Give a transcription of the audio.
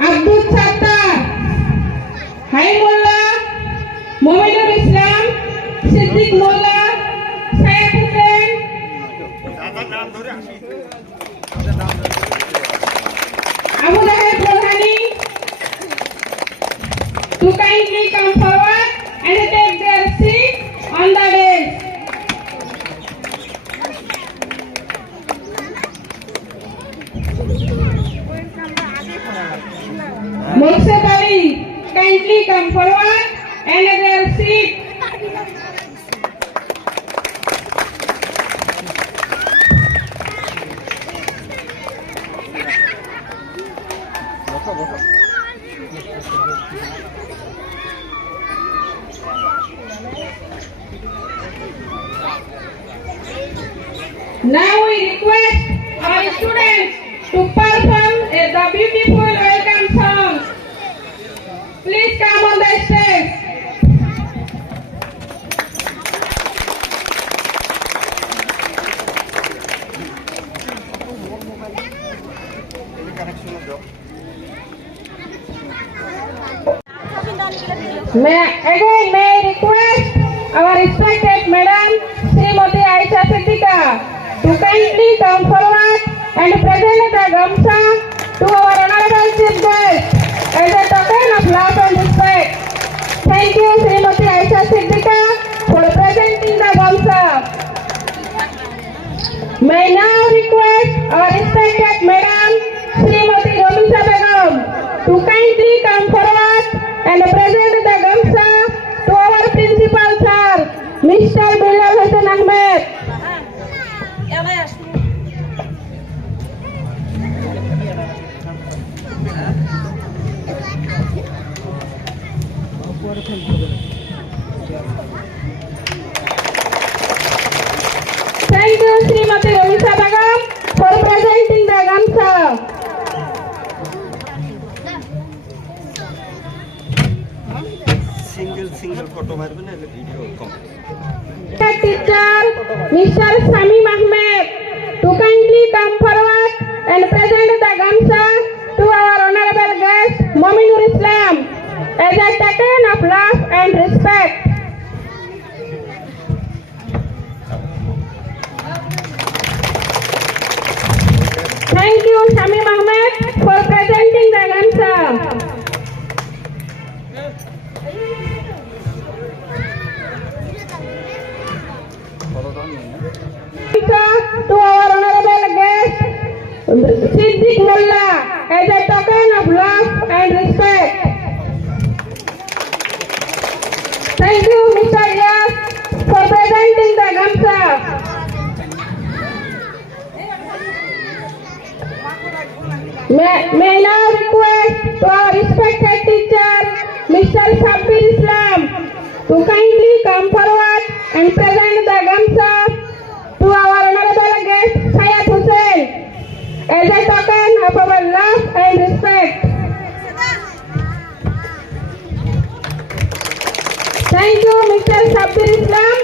Abdul Sattar, Haimullah, Mominur Islam, Siddiq Mullah, Syed Hussain, Abu Zahid Burhani, to kindly come forward and take their seat on the dais. Mursad Ali, kindly come forward and their seat. Now we request our students to perform the beautiful welcome song. Please come on the stage. May I request our respected Madam Srimati Aisha Siddiqa to kindly come forward and present the Gamsa to our honorable chief guest as a token of love and respect. Thank you, Srimati Aisha Siddiqa, for presenting the Gamsa. May I now request our respected Madam Srimati Romisa Begum to kindly come forward and present the Gamsa to our principal sir, Mr. Bilal Hasan Ahmed. Thank you, Srimati Romisa Begum, for presenting the Gamsa. Single photo video Teacher Mr. Samim Ahmed to kindly come forward and present the Gamsa to our honorable guest Mominur Islam as a token of love and respect. Thank you, Samim Ahmed, for presenting the Gamsa. To our honorable guest Siddiq Mullah as a token of love and respect. Thank you, Mr. Yas, for presenting the Gamsa. May I now request to our respected teacher, Mr. Sabir Islam, to kindly come forward and present the Gamsa to our honorable guest Syed Hussain as a token of our love and respect. Thank you, Mr. Sabir Islam,